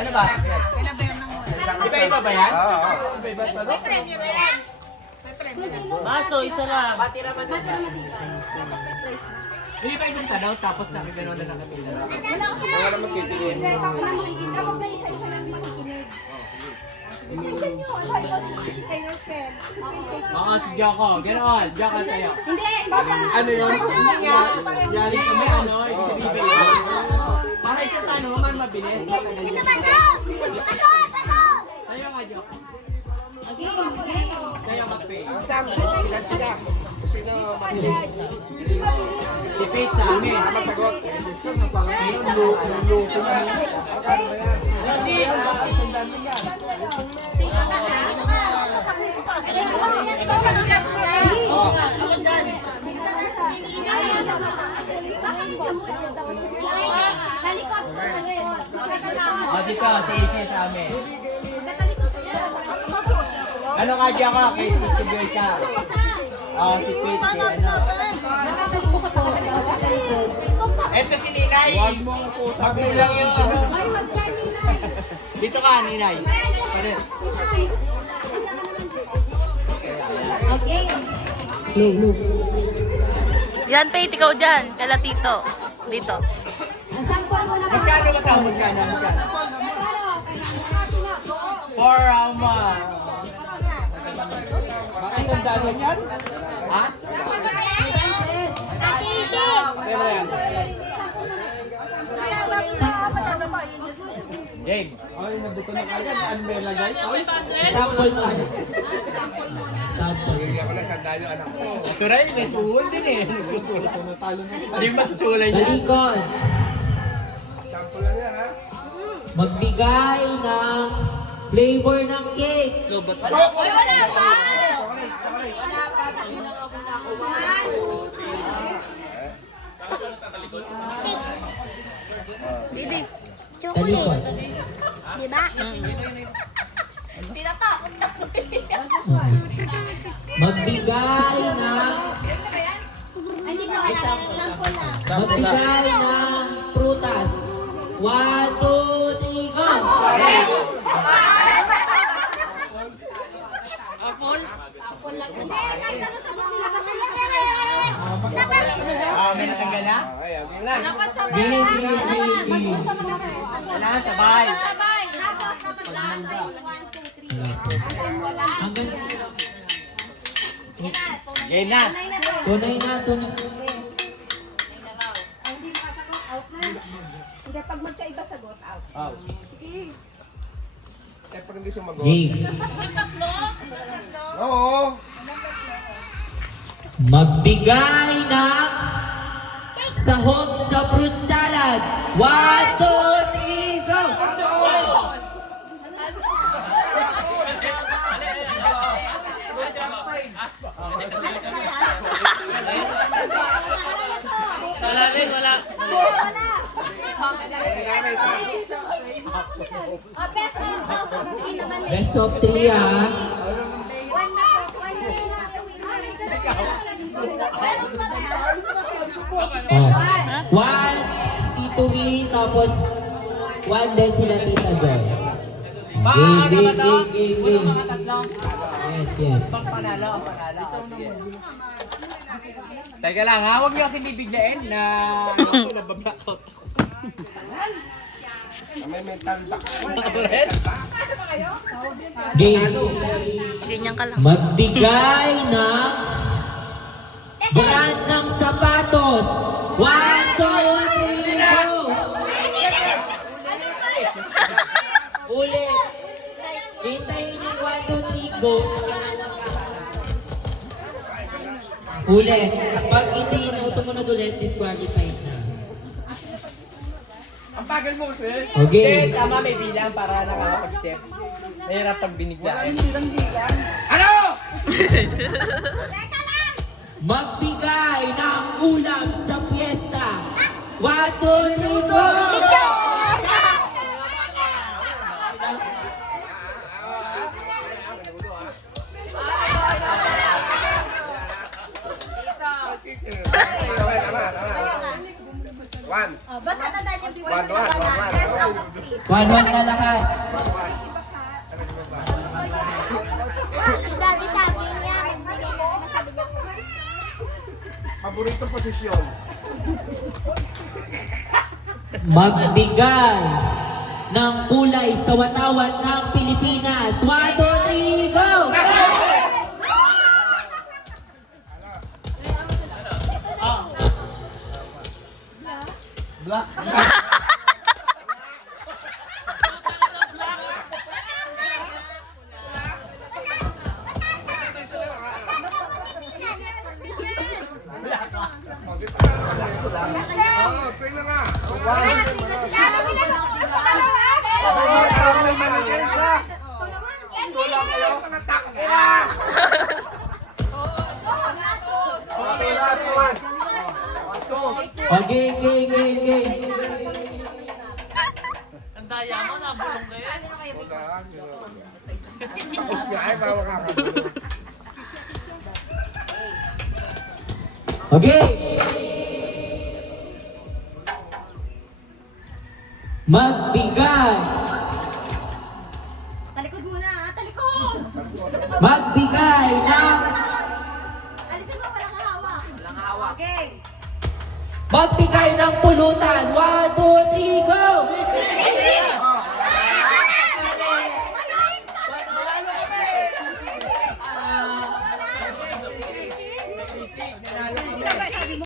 Ano ba? Iba-iba ba yan? Oo. May premyo na yan. Baso, isa lang. Matira matira. Hindi ba isang tanaw tapos nakikanoon na lang kami dalawa? Wala naman titigil. Kapag na isa-isa lang makikinig. Tingnan nyo, sabi ko si kay Rochelle. Oo, si Joko. Ganoon. Joko tayo. Hindi, basta. Ano yun? Hindi nga. Yari kami ano, ibigay. Para isang tanungan mabilis. Ito ba to? Ako! Tayo nga, Joko. Okay. Tayo nga, Pei. Sam, ilan sila? Sino matinig? Si Pete sa amin. Masagot. Ikaw mag-vlog siya. Talikod ko, talikod. O, dito, si Ise sa amin. Ano nga, Joko? Kay si Joyka. Oo, si Pete, si ano. Nakatalikod ko po. Nakatalikod. Eto si Ninay. Huwag mo po sabi lang yun. Ay, wag ka nila. Dito ka, Ninay. Palit. Okay. Look. Yan, Pate, ikaw dyan. Kala Tito. Dito. Sample muna po. Magkano? 4 how much? Baka isang daan yan? Ha? 500. Kaya mo yan. Jane. Ay, nabuto na kagad. Ano ba yung lagay? Sample mo. Sample. Bigyan ko lang sandal yung anak ko. Natural, may suhol din eh. Nagsusulat. Hindi masusulay niya. Talikod. Sample lang yan, ha? Magbigay ng flavor ng cake. Uy, wala pa. Talikod. Diba? Tinatakot na ko. Magbigay ng Ay, di ba? Sample lang. magbigay ng prutas. 1, 2, 3, go! Kasi kahit ano sagot nila kasi May natanggal na? Ay, okay na. Game, game, game, game. Wala, sabay. Sabay. Tapos, dapat lakas ay 1, 2, 3. Hanggang Game na. Tunay na to. tunay na, tunay. Hindi, pag magkaiba sagot, out. Eh, pag hindi sumagot. Game. Tatlo? Oo. Magbigay ng sahog sa fruit salad. 1, 2, 3, go! Wala rin, wala. Wala. Best out of 3 naman eh. Best of 3 ah. One na rin na yung Oh. 1, Tito Win, tapos 1 din sila Tita Joy. Game. Yes, yes. Panalo. Sige. Teka lang ha, huwag niyo kasi bibiglain na ako nabablakout ako. May mental back. Game. Ganyan ka lang. Magbigay ng brand ng sapatos. 1, 2, 3, go! Ulit. Hintayin yung 1, 2, 3, go. Ulit. Pag hindi na sumunod ulit, disqualified na. Ang bagal mo kasi. Okay. Tama, may bilang para nakakapag-isip. Mahirap pag biniglaan. Ano? Magbigay ng ulam sa fiesta. 1, 2, 3, go! Tama. One. Basta tandaan yung One. best out of 3. 1-1 na lahat. Dati sabi niya, magbigay na naman sabi niya. Paborito posisyon. Magbigay ng kulay sa watawat ng Pilipinas. 1, 2, 3, go! Black. Oh, swing na nga. Okay, okay. Ang daya mo, nabulong kayo. Tapos nga ay bawa ka. Okay. Magbigay. Talikod muna, talikod! Magbigay ng Alisin mo, walang hawak. Walang hawak. Okay. Magbigay ng pulutan. 1, 2, 3, go!